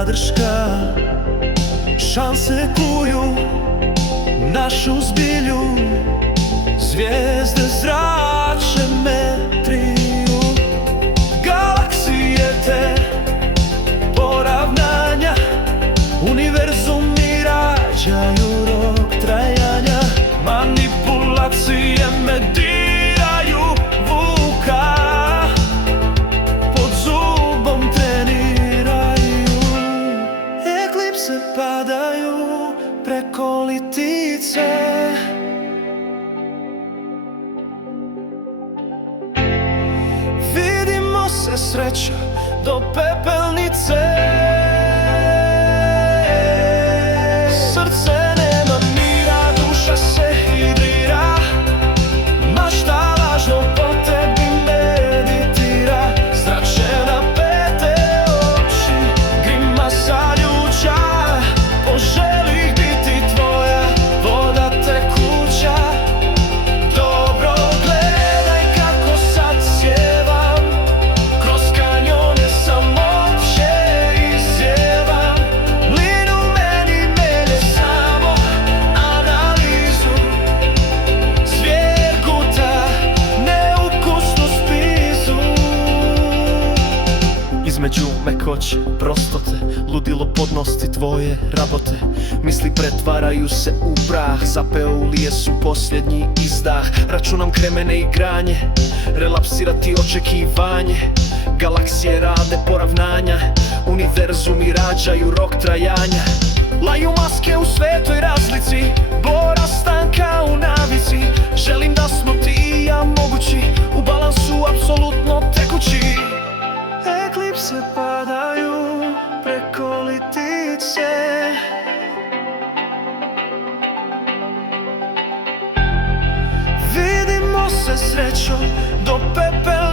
zadrška. Šanse kuju našu zbilju, zvijezde zrače metriju. Galaksije te poravnanja, univerzumi rađaju rok trajanja. Manipulacije me diraju vuka, pod zubom treniraju. Eklipse padaju preko litice, vidimo se sreća do pepelnice. Srce nema mira, duša se hidrira, mašta lažno po tebi meditira. Zračena pete oči, grimasa ljuća, poželih biti tvoja voda tekuća. Dobro gledaj kako sad sjevam, kroz kanjone sam opće izjevam. Lin u meni melje samo analizu, zvijer guta neukusnu spizu. Između mekoće, prostote, ludilo podnosti tvoje rabote. Misli pretvaraju se u prah, zapeulije su posljednji izdah. Računam kremene i granje, relapsirati očekivanje. Galaksije rade poravnanja, univerzumi rađaju rok trajanja. Laju maske u svetoj razlici, bora stanka u navici. Želim da smo ti i ja mogući, u balansu apsolutno tekući. Eklipse padaju preko litice, vidimo se srećom do pepela.